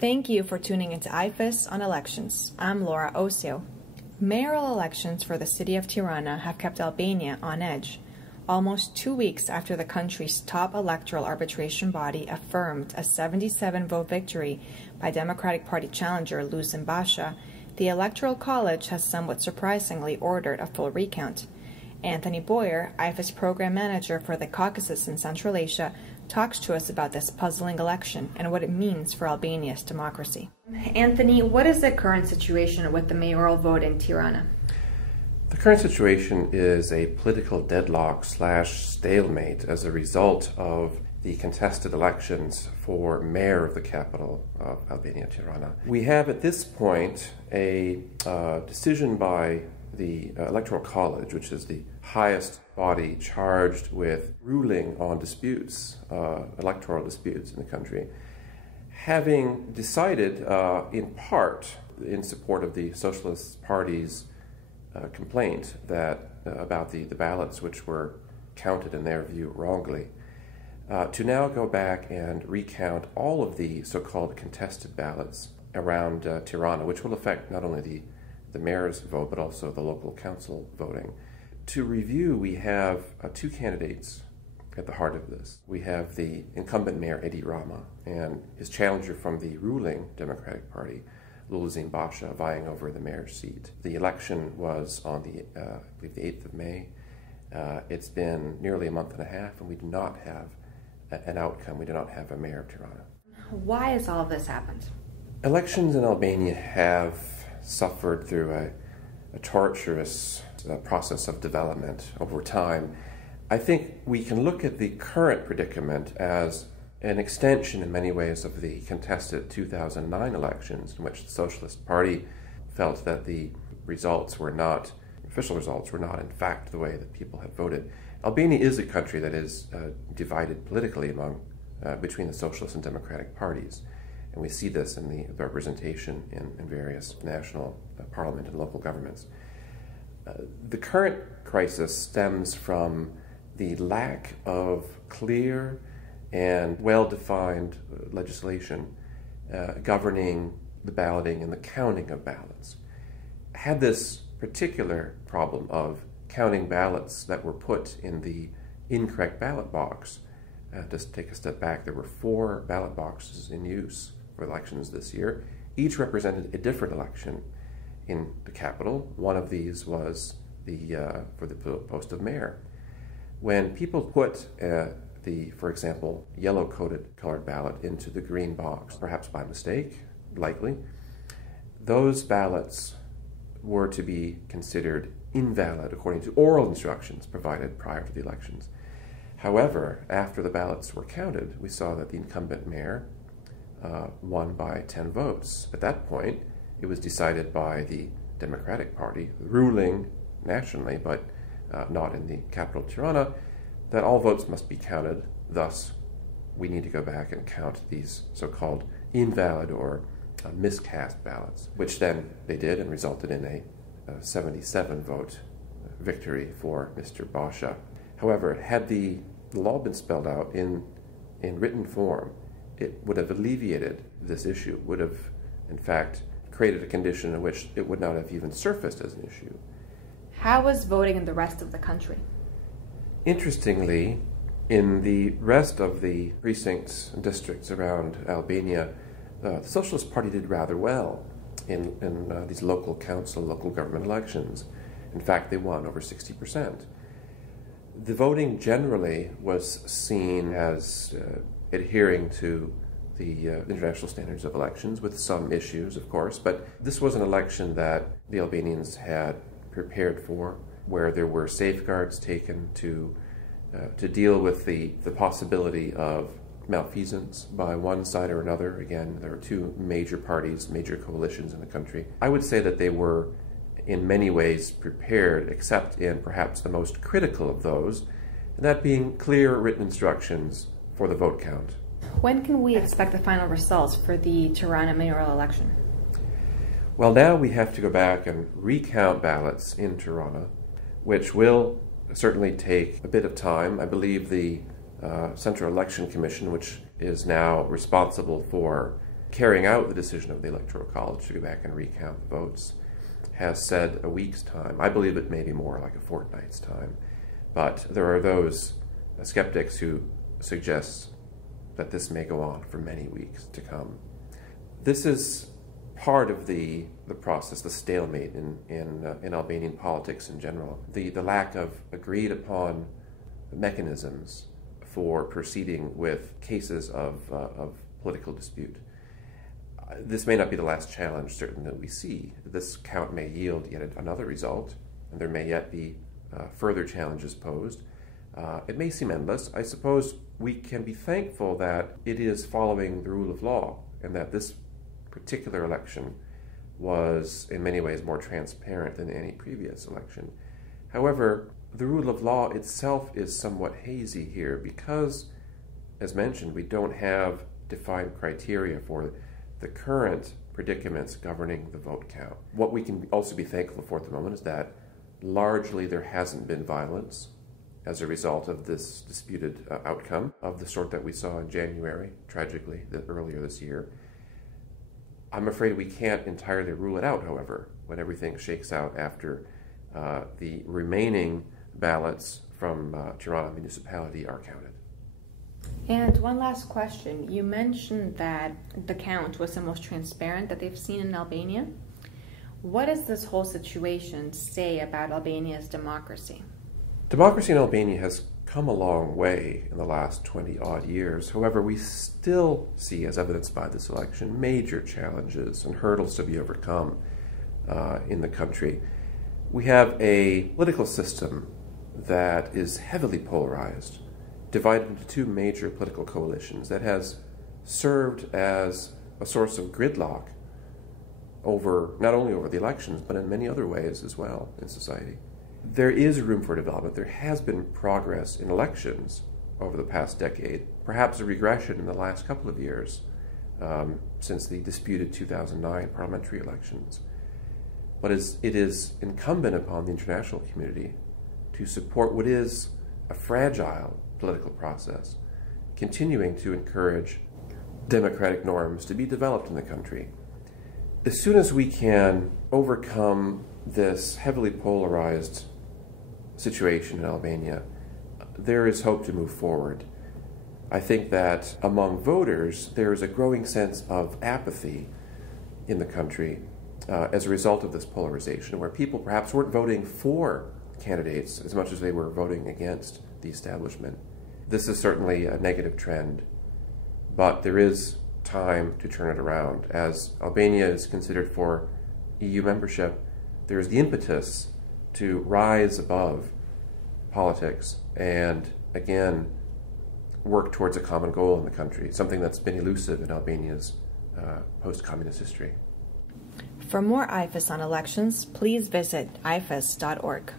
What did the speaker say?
Thank you for tuning into IFES on elections. I'm Laura Osio. Mayoral elections for the city of Tirana have kept Albania on edge. Almost 2 weeks after the country's top electoral arbitration body affirmed a 77-vote victory by Democratic Party challenger Lulzim Basha, the Electoral College has somewhat surprisingly ordered a full recount. Anthony Bowyer, IFES Program Manager for the Caucasus and Central Asia, talks to us about this puzzling election and what it means for Albania's democracy. Anthony, what is the current situation with the mayoral vote in Tirana? The current situation is a political deadlock / stalemate as a result of the contested elections for mayor of the capital of Albania, Tirana. We have at this point a decision by the Electoral College, which is the highest body charged with ruling on disputes, electoral disputes in the country, having decided in part in support of the Socialist Party's complaint that about the ballots which were counted in their view wrongly, to now go back and recount all of the so-called contested ballots around Tirana, which will affect not only the mayor's vote but also the local council voting. To review, we have two candidates at the heart of this. We have the incumbent mayor, Edi Rama, and his challenger from the ruling Democratic Party, Lulzim Basha, vying over the mayor's seat. The election was on I believe the 8th of May. It's been nearly a month and a half, and we do not have an outcome. We do not have a mayor of Tirana. Why has all of this happened? Elections in Albania have suffered through a torturous process of development over time. I think we can look at the current predicament as an extension in many ways of the contested 2009 elections, in which the Socialist Party felt that the results were not, official results were not in fact the way that people had voted. Albania is a country that is divided politically between the Socialist and Democratic parties. And we see this in the representation in various national parliament and local governments. The current crisis stems from the lack of clear and well-defined legislation governing the balloting and the counting of ballots. Had this particular problem of counting ballots that were put in the incorrect ballot box, just take a step back, there were 4 ballot boxes in use for elections this year. Each represented a different election in the capital. One of these was for the post of mayor. When people put for example, yellow-coded colored ballot into the green box, perhaps by mistake, likely, those ballots were to be considered invalid according to oral instructions provided prior to the elections. However, after the ballots were counted, we saw that the incumbent mayor won by 10 votes. At that point, it was decided by the Democratic Party, ruling nationally, but not in the capital Tirana, that all votes must be counted. Thus, we need to go back and count these so-called invalid or miscast ballots, which then they did and resulted in a 77-vote victory for Mr. Basha. However, had the law been spelled out in written form, it would have alleviated this issue, would have, in fact, created a condition in which it would not have even surfaced as an issue. How was voting in the rest of the country? Interestingly, in the rest of the precincts and districts around Albania, the Socialist Party did rather well in these local council, local government elections. In fact, they won over 60%. The voting generally was seen as adhering to the international standards of elections, with some issues, of course, but this was an election that the Albanians had prepared for, where there were safeguards taken to deal with the possibility of malfeasance by one side or another. Again, there are 2 major parties, major coalitions in the country. I would say that they were in many ways prepared, except in perhaps the most critical of those, and that being clear written instructions for the vote count. When can we expect the final results for the Tirana mayoral election? Well, now we have to go back and recount ballots in Tirana, which will certainly take a bit of time. I believe the Central Election Commission, which is now responsible for carrying out the decision of the Electoral College to go back and recount the votes has said a week's time. I believe it may be more like a fortnight's time. But there are those skeptics who suggest that this may go on for many weeks to come. This is part of the process, the stalemate in Albanian politics in general, the lack of agreed upon mechanisms for proceeding with cases of political dispute. This may not be the last challenge, certainly, that we see. This count may yield yet another result, and there may yet be further challenges posed. It may seem endless. I suppose we can be thankful that it is following the rule of law, and that this particular election was in many ways more transparent than any previous election. However, the rule of law itself is somewhat hazy here because, as mentioned, we don't have defined criteria for the current predicaments governing the vote count. What we can also be thankful for at the moment is that largely there hasn't been violence as a result of this disputed outcome of the sort that we saw in January, tragically, earlier this year. I'm afraid we can't entirely rule it out, however, when everything shakes out after the remaining ballots from Tirana municipality are counted. And one last question. You mentioned that the count was the most transparent that they've seen in Albania. What does this whole situation say about Albania's democracy? Democracy in Albania has come a long way in the last 20-odd years. However, we still see, as evidenced by this election, major challenges and hurdles to be overcome in the country. We have a political system that is heavily polarized, divided into two major political coalitions that has served as a source of gridlock over, not only over the elections, but in many other ways as well in society. There is room for development. There has been progress in elections over the past decade, perhaps a regression in the last couple of years since the disputed 2009 parliamentary elections. But it is incumbent upon the international community to support what is a fragile political process, continuing to encourage democratic norms to be developed in the country. As soon as we can overcome this heavily polarized situation in Albania, there is hope to move forward. I think that among voters, there is a growing sense of apathy in the country as a result of this polarization, where people perhaps weren't voting for candidates as much as they were voting against the establishment. This is certainly a negative trend, but there is time to turn it around. As Albania is considered for EU membership, there is the impetus to rise above politics and, again, work towards a common goal in the country, something that's been elusive in Albania's post-communist history. For more IFES on elections, please visit ifes.org.